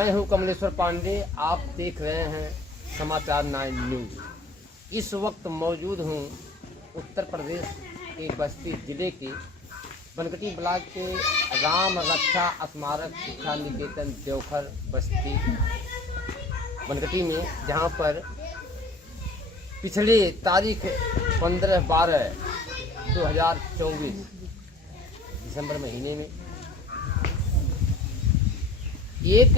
मैं हूं कमलेश्वर पांडे। आप देख रहे हैं समाचार 9 न्यूज। इस वक्त मौजूद हूं उत्तर प्रदेश के बस्ती जिले के बनकटी ब्लॉक के राम रक्षा स्मारक शिक्षा निकेतन देवघर बस्ती बनकटी में, जहां पर पिछले तारीख 15/12/2024 दिसंबर महीने में एक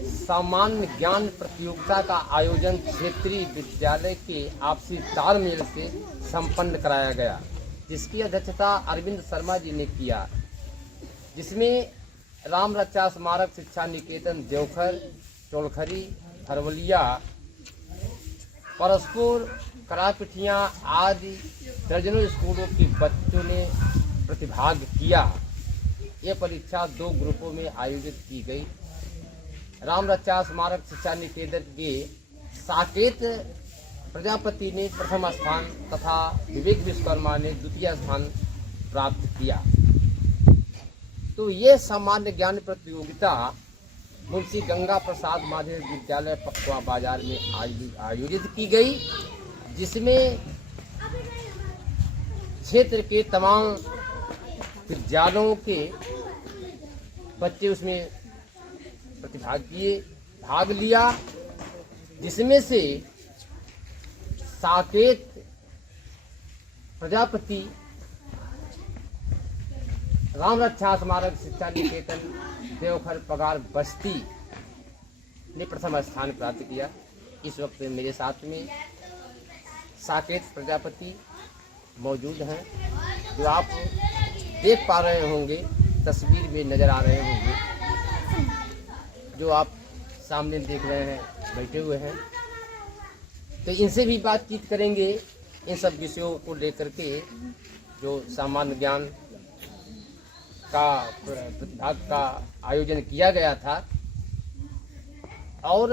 सामान्य ज्ञान प्रतियोगिता का आयोजन क्षेत्रीय विद्यालय के आपसी तालमेल से संपन्न कराया गया, जिसकी अध्यक्षता अरविंद शर्मा जी ने किया, जिसमें राम रक्षा स्मारक शिक्षा निकेतन देवघर, चौलखरी, हरवलिया, परसपुर, करापिठिया आदि दर्जनों स्कूलों के बच्चों ने प्रतिभाग किया। ये परीक्षा 2 ग्रुपों में आयोजित की गई। राम रक्षा स्मारक शिक्षा निकेतन के साकेत प्रजापति ने प्रथम स्थान तथा विवेक विश्वकर्मा ने द्वितीय स्थान प्राप्त किया। तो ये सामान्य ज्ञान प्रतियोगिता मुंशी गंगा प्रसाद माध्यमिक विद्यालय पखवा बाजार में आयोजित की गई, जिसमें क्षेत्र के तमाम विद्यालयों के बच्चे उसमें भाग लिया, जिसमें से साकेत प्रजापति राम रक्षा स्मारक शिक्षा निकेतन देवघर पगार बस्ती ने प्रथम स्थान प्राप्त किया। इस वक्त मेरे साथ में साकेत प्रजापति मौजूद हैं, जो आप देख पा रहे होंगे, तस्वीर में नज़र आ रहे होंगे, जो आप सामने देख रहे हैं, बैठे हुए हैं। तो इनसे भी बातचीत करेंगे इन सब विषयों को लेकर के, जो सामान्य ज्ञान का प्रतिभाग का आयोजन किया गया था। और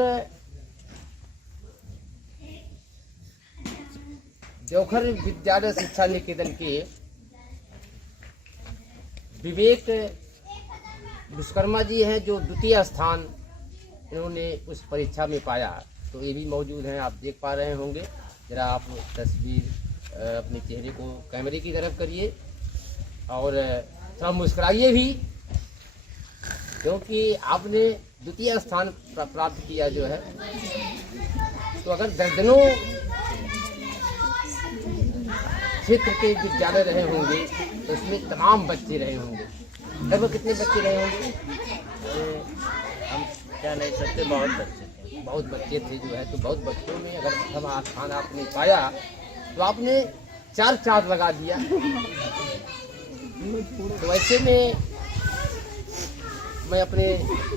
देवघर विद्यालय शिक्षा निकेतन के विवेक विश्वकर्मा जी हैं, जो द्वितीय स्थान इन्होंने उस परीक्षा में पाया। तो ये भी मौजूद हैं, आप देख पा रहे होंगे। जरा आप तस्वीर अपने चेहरे को कैमरे की तरफ करिए और थोड़ा मुस्कुराइए भी, क्योंकि आपने द्वितीय स्थान प्राप्त किया जो है। तो अगर दर्जनों क्षेत्र के विद्यालय रहे होंगे तो इसमें तमाम बच्चे रहे होंगे। लगभग कितने बच्चे रहे होंगे? हम क्या नहीं सकते, बहुत बच्चे थे जो है। तो बहुत बच्चों में अगर प्रथम स्थान आपने पाया तो आपने 4 लगा दिया। तो ऐसे में मैं अपने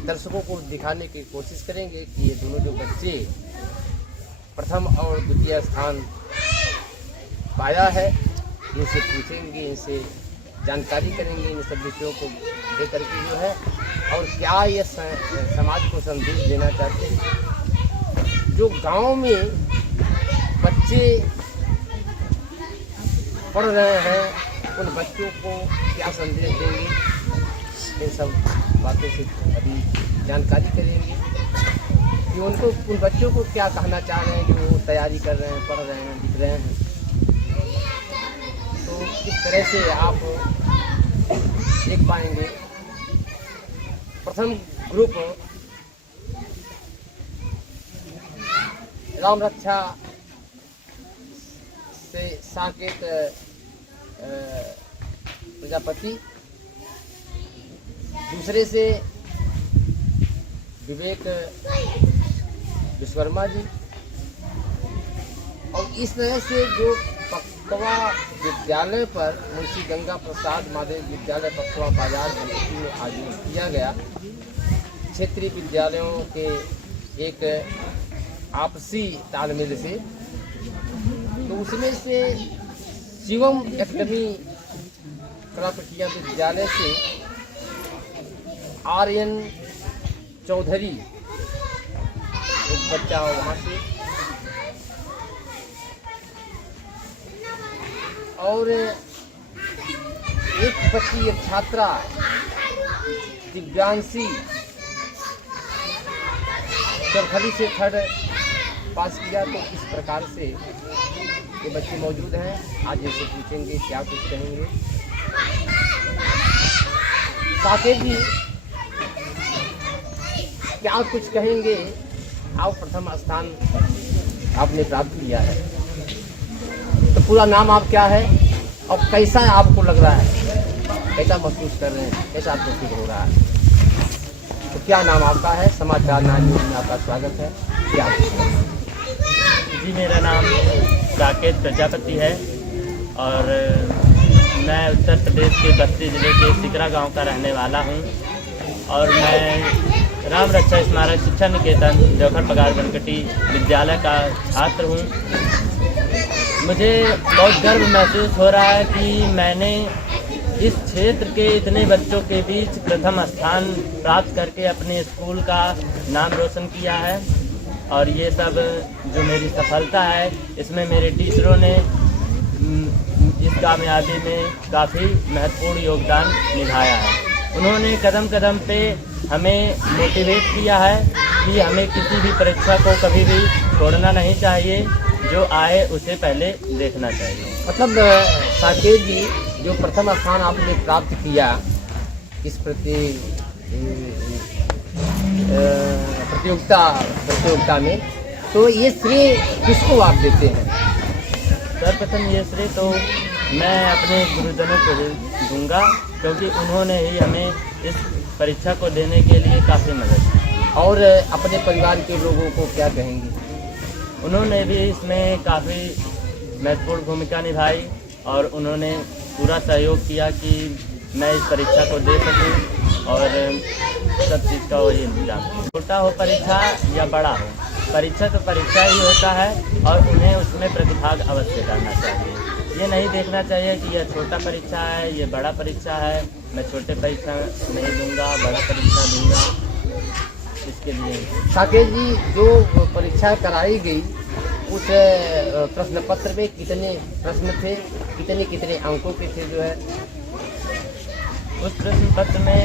दर्शकों को दिखाने की कोशिश करेंगे कि ये दोनों जो बच्चे प्रथम और द्वितीय स्थान पाया है, इनसे पूछेंगे, इनसे जानकारी करेंगे इन सब विषयों को लेकर के जो है, और क्या ये समाज को संदेश देना चाहते हैं। जो गांव में बच्चे पढ़ रहे हैं, उन बच्चों को क्या संदेश देंगे, इन सब बातों से अभी जानकारी करेंगे कि उन बच्चों को क्या कहना चाह रहे हैं, जो वो तैयारी कर रहे हैं, पढ़ रहे हैं, लिख रहे हैं। तो किस तरह से आप देख पाएंगे। प्रथम ग्रुप राम रक्षा से साकेत प्रजापति, दूसरे से विवेक विश्वकर्मा जी, और इस तरह से जो पखवा विद्यालय पर मुंशी गंगा प्रसाद माध्यमिक विद्यालय पखवा बाजार बनकटी में आयोजित किया गया, क्षेत्रीय विद्यालयों के एक आपसी तालमेल से। तो उसमें से शिवम एकेडमी करापिठिया विद्यालय से आर्यन चौधरी एक बच्चा वहाँ से, और एक बच्ची, एक छात्रा दिव्यांशी चौथरी से थर्ड पास किया। तो इस प्रकार से ये बच्चे मौजूद हैं, आज इनसे पूछेंगे क्या कुछ कहेंगे। साकेत जी क्या कुछ कहेंगे? आप प्रथम स्थान आपने प्राप्त किया है, तो पूरा नाम आप क्या है और कैसा आपको लग रहा है, कैसा महसूस कर रहे हैं, कैसा आपको फील हो रहा है? तो क्या नाम आपका है? समाचार न्यूज़ में आपका स्वागत है। क्या जी, मेरा नाम साकेत प्रजापति है और मैं उत्तर प्रदेश के बस्ती ज़िले के सिकरा गांव का रहने वाला हूं और मैं राम रक्षा स्मारक शिक्षा निकेतन देवघर पगार बनकटी विद्यालय का छात्र हूं। मुझे बहुत गर्व महसूस हो रहा है कि मैंने इस क्षेत्र के इतने बच्चों के बीच प्रथम स्थान प्राप्त करके अपने स्कूल का नाम रोशन किया है। और ये सब जो मेरी सफलता है, इसमें मेरे टीचरों ने इस कामयाबी में काफ़ी महत्वपूर्ण योगदान निभाया है। उन्होंने कदम कदम पे हमें मोटिवेट किया है कि हमें किसी भी परीक्षा को कभी भी छोड़ना नहीं चाहिए, जो आए उसे पहले देखना चाहिए। मतलब साकेत जी, जो प्रथम स्थान आपने प्राप्त किया इस प्रतियोगिता में, तो ये श्रेय किसको आप देते हैं? सर्वप्रथम ये श्रेय तो मैं अपने गुरुजनों को दूंगा, क्योंकि उन्होंने ही हमें इस परीक्षा को देने के लिए काफ़ी मदद की। और अपने परिवार के लोगों को क्या कहेंगे? उन्होंने भी इसमें काफ़ी महत्वपूर्ण भूमिका निभाई और उन्होंने पूरा सहयोग किया कि मैं इस परीक्षा को दे सकूं और सब चीज़ का वही इंतजाम। छोटा हो परीक्षा या बड़ा हो, परीक्षा तो परीक्षा ही होता है और उन्हें उसमें प्रतिभाग अवश्य करना चाहिए। ये नहीं देखना चाहिए कि यह छोटा परीक्षा है, ये बड़ा परीक्षा है, मैं छोटे परीक्षा नहीं दूंगा, बड़ा परीक्षा दूंगा। इसके लिए साकेत जी, जो परीक्षा कराई गई उस प्रश्न पत्र में कितने प्रश्न थे, कितने अंकों के थे जो है? उस प्रश्न पत्र में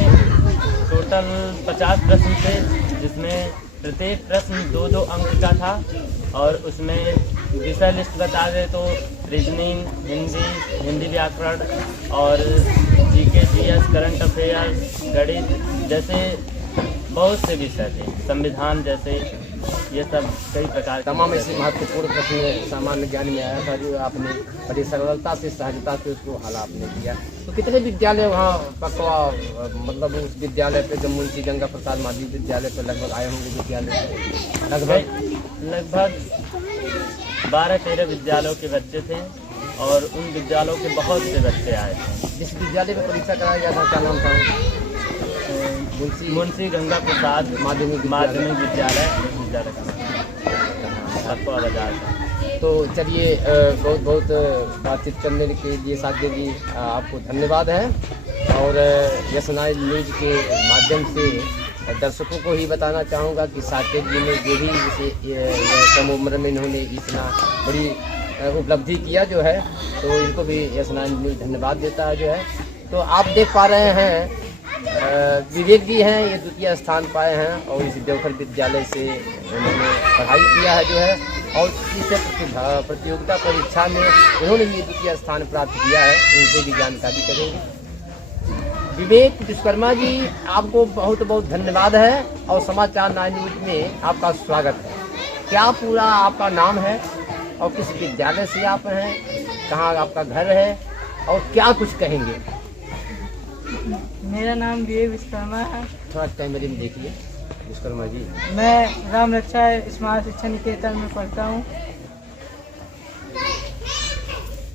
टोटल 50 प्रश्न थे, जिसमें प्रत्येक प्रश्न 2-2 अंक का था। और उसमें विषय लिस्ट बता दें तो रीजनिंग, हिंदी व्याकरण और जीके, जीएस, करंट अफेयर्स, गणित जैसे बहुत से विषय थे, संविधान जैसे, ये सब कई प्रकार के तमाम ऐसे महत्वपूर्ण प्रश्न सामान्य ज्ञान में आया था, जो आपने बड़ी सरलता से, सहजता से उसको हल आपने किया। तो कितने विद्यालय वहाँ पकवा, मतलब उस विद्यालय पे मुंशी गंगा प्रसाद माध्यमिक विद्यालय पे लगभग आए होंगे विद्यालय? लगभग 12-13 विद्यालयों के बच्चे थे और उन विद्यालयों के बहुत से बच्चे आए थे। जिस विद्यालय में परीक्षा कराया गया था, क्या नाम था? मुंशी गंगा प्रसाद माध्यमिक विद्यालय का बाजार का। तो चलिए, बहुत बहुत बातचीत करने के लिए साकेत जी आपको धन्यवाद है। और यस9 न्यूज़ के माध्यम से दर्शकों को ही बताना चाहूँगा कि साकेत जी ने जो भी इसे कम उम्र में इन्होंने इतना बड़ी उपलब्धि किया जो है, तो इनको भी यस9 न्यूज़ धन्यवाद देता है जो है। तो आप देख पा रहे हैं विवेक जी हैं, ये द्वितीय स्थान पाए हैं और इस देवघर विद्यालय से उन्होंने पढ़ाई किया है जो है, और इस प्रतियोगिता परीक्षा में उन्होंने भी द्वितीय स्थान प्राप्त किया है। उनसे भी जानकारी करेंगे। विवेक विश्वकर्मा जी, आपको बहुत बहुत धन्यवाद है और समाचार 9 न्यूज़ में आपका स्वागत है। क्या पूरा आपका नाम है और किस विद्यालय से आप हैं, कहाँ आपका घर है और क्या कुछ कहेंगे? मेरा नाम विवेक विश्वकर्मा है। थोड़ा कैमरे में देखिए विश्वकर्मा जी। मैं राम रक्षा स्मारक शिक्षा निकेतन में पढ़ता हूँ।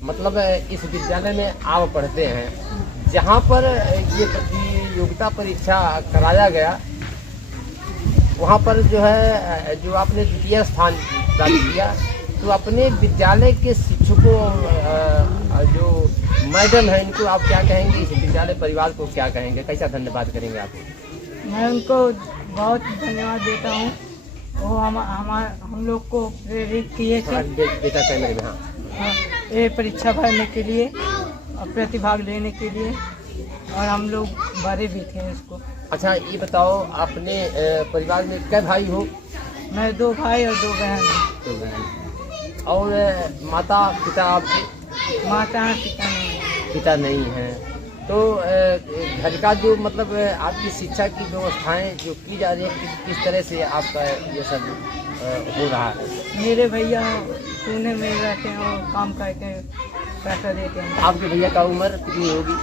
मतलब इस विद्यालय में आप पढ़ते हैं, जहाँ पर ये प्रतियोगिता परीक्षा कराया गया, वहाँ पर जो है, जो आपने द्वितीय स्थान प्राप्त किया, तो अपने विद्यालय के शिक्षकों, जो मैडम हैं, इनको आप क्या कहेंगे? इस विद्यालय परिवार को क्या कहेंगे? कैसा धन्यवाद करेंगे आप? मैं उनको बहुत धन्यवाद देता हूँ। वो हम लोग को प्रेरित किए थे बेटा कैमरे में। हाँ, ये परीक्षा भरने के लिए और प्रतिभाग लेने के लिए, और हम लोग भरे भी थे इसको। अच्छा, ये बताओ, आपने परिवार में कै भाई हो? मैं 2 भाई और 2 बहन हैं। तो बहन। और माता पिता आपके? माता पिता नहीं है। पिता नहीं हैं। तो घर का जो मतलब आपकी शिक्षा की व्यवस्थाएं जो की जा रही है, किस तरह से आपका ये सब हो रहा है? मेरे भैया पुणे में रहते हैं और काम करके पैसा देते हैं। आपके भैया का उम्र कितनी होगी?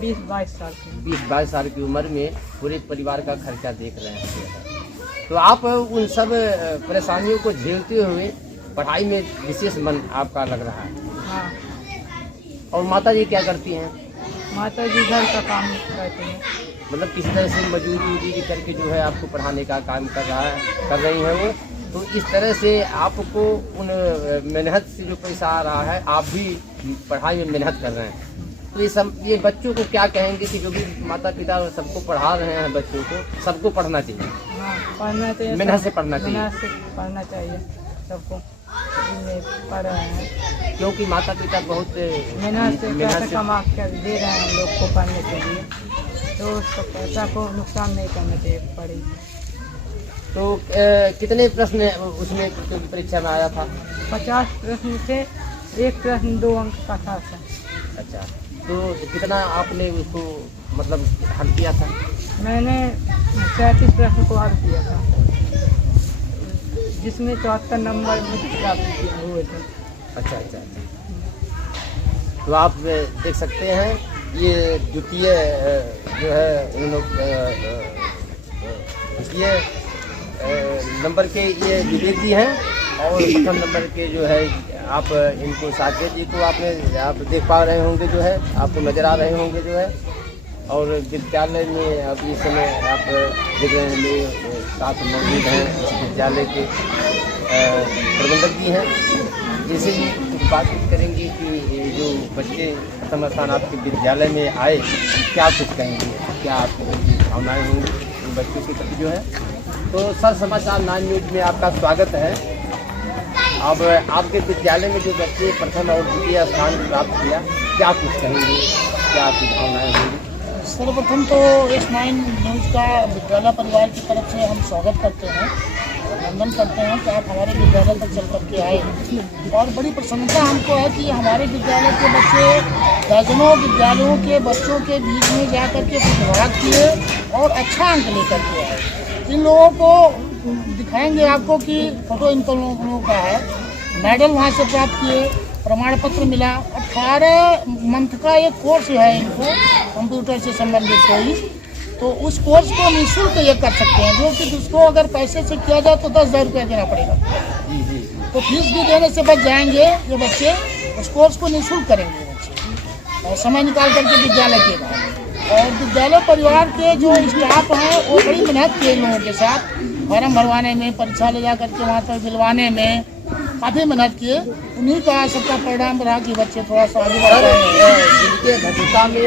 20-22 साल की। 20-22 साल की उम्र में पूरे परिवार का खर्चा देख रहे हैं। तो आप उन सब परेशानियों को झेलते हुए पढ़ाई में विशेष मन आपका लग रहा है। हाँ। और माता जी क्या करती हैं? माता जी घर का काम करते हैं। मतलब किसी तरह से मजदूरी करके जो है आपको पढ़ाने का काम कर रही हैं वो। तो इस तरह से आपको उन मेहनत से जो पैसा आ रहा है, आप भी पढ़ाई में मेहनत कर रहे हैं। तो ये बच्चों को क्या कहेंगे कि जो भी माता पिता सबको पढ़ा रहे हैं, बच्चों को सबको पढ़ना चाहिए? हाँ, पढ़ना चाहिए। मेहनत से पढ़ना चाहिए। मेहनत से पढ़ना चाहिए सबको। पढ़ रहे हैं क्योंकि माता पिता बहुत मेहनत से पैसा कमा कर दे रहे हैं हम लोग को पढ़ने के लिए, तो उसको पैसा को नुकसान नहीं करना चाहिए पढ़ाई। तो कितने प्रश्न उसमें परीक्षा में आया था? 50 प्रश्न थे, एक प्रश्न 2 अंक का था सर। अच्छा, तो कितना आपने उसको मतलब हल किया था? मैंने 37 प्रश्न को हल किया था, जिसमें 74 नंबर मुझे प्राप्त हुए थे। अच्छा अच्छा अच्छा। तो आप देख सकते हैं ये द्वितीय जो है उन लोग द्वितीय नंबर के ये विवेक जी हैं, और प्रथम नंबर के जो है आप इनको साकेत जी को आप देख पा रहे होंगे, जो है आपको नज़र आ रहे होंगे जो है। और विद्यालय में अब इस समय आप देख रहे हैं मेरे साथ मौजूद हैं इस विद्यालय के प्रबंधक जी हैं, जिनसे भी कुछ बातचीत करेंगे कि जो बच्चे प्रथम स्थान आपके विद्यालय में आए, क्या कुछ कहेंगे, क्या आपकी भावनाएँ होंगी उन बच्चों के प्रति जो है। तो सर समाचार 9 न्यूज़ में आपका स्वागत है। अब आपके विद्यालय में जो बच्चे प्रथम और द्वितीय स्थान प्राप्त किया, क्या कुछ कहेंगे, क्या आपकी भावनाएँ होंगी? सर्वप्रथम तो इस 9 न्यूज़ का विद्यालय परिवार की तरफ से हम स्वागत करते हैं, अभिनंदन करते हैं कि आप हमारे विद्यालय तक चल कर के आए। और बड़ी प्रसन्नता हमको है कि हमारे विद्यालय के बच्चे दर्जनों विद्यालयों के बच्चों के बीच में जा कर के प्रतिभाग किए और अच्छा अंक लेकर के आए। इन लोगों को दिखाएंगे आपको कि फोटो इन लोगों का है, मेडल वहाँ से प्राप्त किए, प्रमाण पत्र मिला। 18 मंथ का एक कोर्स है इनको कंप्यूटर से संबंधित कोई, तो उस कोर्स को निःशुल्क ये कर सकते हैं, जो कि उसको अगर पैसे से किया जाए तो 10,000 रुपया देना पड़ेगा। तो फीस भी देने से बच जाएंगे ये बच्चे, उस कोर्स को निःशुल्क करेंगे बच्चे और समय निकाल करके विद्यालय के बाद। और विद्यालय परिवार के जो स्टाफ हैं वो बड़ी मेहनत किए इन लोगों के साथ, फॉर्म भरवाने में, परीक्षा ले जा करके वहाँ तक दिलवाने में काफ़ी मेहनत किए। उन्हीं का सबका परिणाम रहा कि बच्चे थोड़ा सा आगे बढ़ रहे हैं। जिनके अध्यक्षता में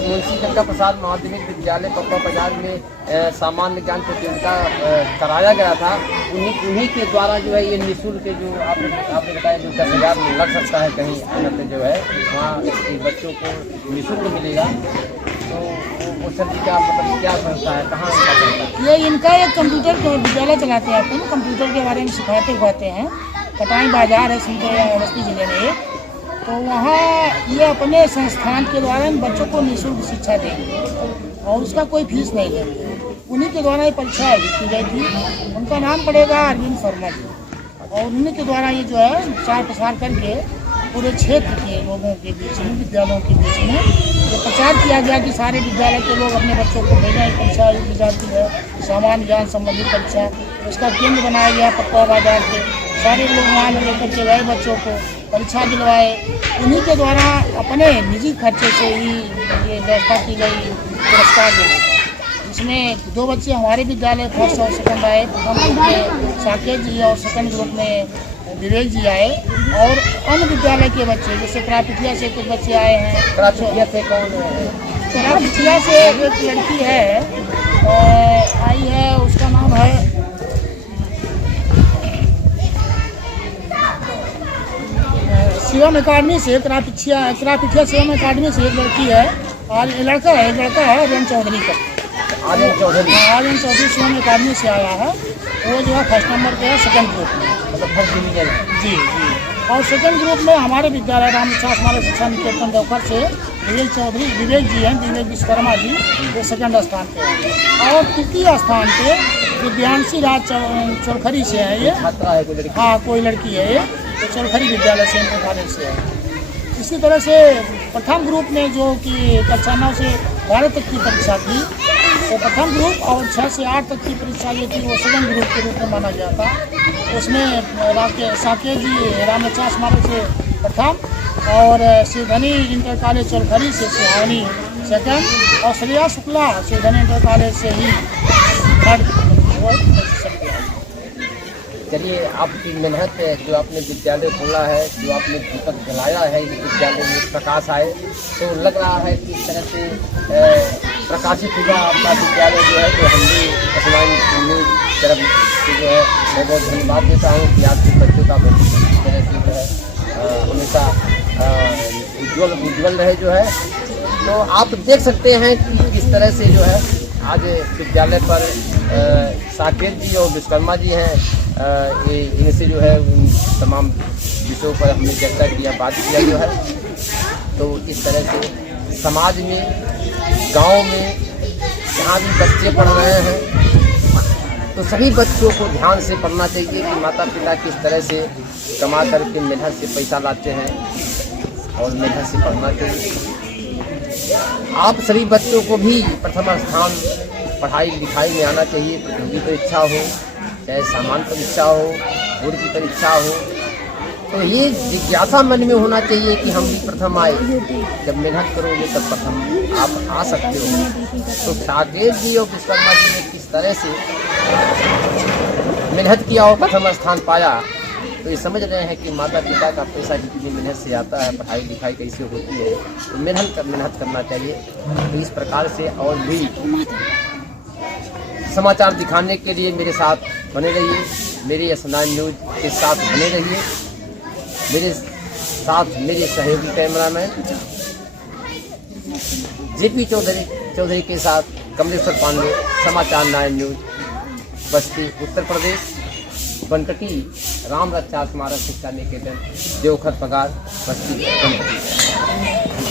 मुंशी गंगा प्रसाद माध्यमिक विद्यालय पप्पा बाजार में सामान्य ज्ञान प्रतियोगिता कराया गया था, उन्हीं के द्वारा जो है ये निःशुल्क जो आपने बताया जो 10,000 लग सकता है कहीं अन्यत्र जो है वहाँ बच्चों को निःशुल्क मिलेगा। तो वो सर जी क्या मतलब क्या संस्था है, कहाँ इनका संस्था? ये इनका एक कंप्यूटर विद्यालय चलाते हैं, आपको कंप्यूटर के बारे में सिखाते हुआते हैं। कटाई बाजार है सीधे बस्ती जिले में, तो वहाँ ये अपने संस्थान के द्वारा इन बच्चों को निःशुल्क शिक्षा देंगे और उसका कोई फीस नहीं लेंगे। उन्हीं के द्वारा ये परीक्षा आयोजित की गई थी। उनका नाम पड़ेगा अरविंद शर्मा जी, और उन्हीं के द्वारा ये जो है प्रचार प्रसार करके पूरे क्षेत्र के लोगों के बीच में, विद्यालयों के बीच में ये प्रचार किया गया कि सारे विद्यालय के लोग अपने बच्चों को भेजें। परीक्षा आयोजित की जाती है, सामान्य ज्ञान संबंधित परीक्षा, उसका केंद्र बनाया गया पप्पा बाजार के। सारे लोग वहाँ लेकर के गए, बच्चों को परीक्षा दिलवाए। उन्हीं के द्वारा अपने निजी खर्चे से ही ये व्यवस्था की गई पुरस्कार देने का। इसमें 2 बच्चे हमारे विद्यालय फर्स्ट और सेकंड आए। प्रथम ग्रुप में साकेत जी और सेकंड ग्रुप में विवेक जी आए, और अन्य विद्यालय के बच्चे जैसे क्रापिठिया से कुछ बच्चे आए हैं। क्रापिठिया से कौन है? क्रापिठिया से एक लड़की है आई है, उसका नाम है शिवम अकादमी से, क्रापिठिया शिवम अकादमी से एक लड़की है, और लड़का है आर्यन चौधरी का। आर्यन चौधरी शिवम अकादमी से आया है। वो जो है फर्स्ट नंबर पे है सेकंड ग्रुप में। मतलब फर्स्ट डिवीजन है। जी जी। और सेकंड ग्रुप में हमारे विद्यालय रामचा स्मारक शिक्षा निकेतन देवघर से विवेक चौधरी विवेक जी हैं, विवेक विश्वकर्मा जी, ये सेकंड स्थान पे हैं। और तृतीय स्थान पे दिव्यांशी राज चौरखरी से है ये छात्रा है कोई लड़की? हाँ, कोई लड़की है ये, तो चौरखरी विद्यालय से इंटर कॉलेज से है। इसी तरह से प्रथम ग्रुप में जो कि कक्षा 9 से 12 तक की परीक्षा थी, तो प्रथम ग्रुप और 6 से 8 तक की परीक्षा ये थी, वो सेकंड ग्रुप के रूप में माना गया था। उसमें साकेत जी रामचा स्मारक से प्रथम और शिवधनी इंटर कॉलेज चौरखरी से सुहानी सेकंड और श्रेया शुक्ला शिवधनी इंटर कॉलेज से ही थर्ड। चलिए, आपकी मेहनत जो आपने विद्यालय खोला है, जो आपने दीपक जलाया है इस विद्यालय में प्रकाश आए, तो लग रहा है कि इस तरह से प्रकाशित हुआ आपका विद्यालय जो है। तो हम भी स्माइल न्यूज़ तरफ जो है मैं बहुत धन्यवाद देता हूँ कि आपके बच्चों का भविष्य इस तरह से जो है हमेशा उज्ज्वल रहे जो है। तो आप देख सकते हैं कि किस तरह से जो है आज विद्यालय पर साकेत जी और विश्वकर्मा जी हैं, इनसे जो है उन तमाम विषयों पर हमने चर्चा किया, बात किया जो है। तो इस तरह से समाज में, गांव में जहाँ भी बच्चे पढ़ रहे हैं, तो सभी बच्चों को ध्यान से पढ़ना चाहिए कि माता पिता किस तरह से कमा करके मेहनत से पैसा लाते हैं और मेहनत से पढ़ना चाहिए। आप सभी बच्चों को भी प्रथम स्थान पढ़ाई लिखाई में आना चाहिए। प्रतियोगी परीक्षा हो, चाहे सामान्य परीक्षा हो, बोर्ड की परीक्षा हो, तो ये जिज्ञासा मन में होना चाहिए कि हम भी प्रथम आए। जब मेहनत करोगे तब प्रथम आप आ सकते हो। तो साकेत जी और विश्वकर्मा जी ने किस तरह से मेहनत किया और प्रथम स्थान पाया, तो ये समझ रहे हैं कि माता पिता का पैसा कितनी मेहनत से आता है, पढ़ाई लिखाई कैसे होती है। तो मेहनत करना चाहिए। तो इस प्रकार से और भी समाचार दिखाने के लिए मेरे साथ बने रहिए, मेरे S9 न्यूज़ के साथ बने रहिए। मेरे साथ मेरे सहयोगी कैमरामैन JP चौधरी के साथ कमलेश्वर पांडे, समाचार 9 न्यूज़, बस्ती उत्तर प्रदेश, बनकटी राम रक्षा स्मारक शिक्षा निकेतन, देवघर पगार, बस्ती बनकटी।